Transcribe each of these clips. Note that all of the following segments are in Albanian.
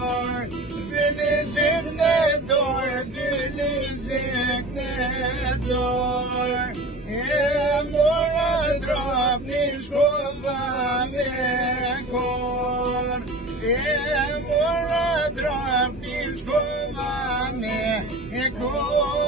Vilizik në dorë, vilizik në dorë. E mora drap një shkova me kor. E mora drap një shkova me kor.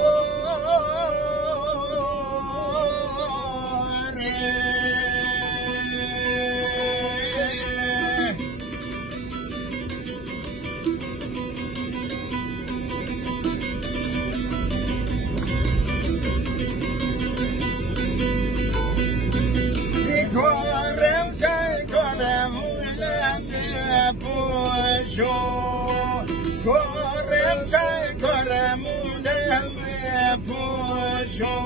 Korem çaj korem ulem pusho.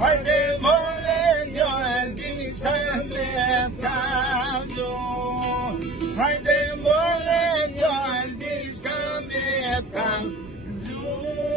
Haydi molen yol dişkamet kaldo. Haydi molen yol dişkamet kaldo.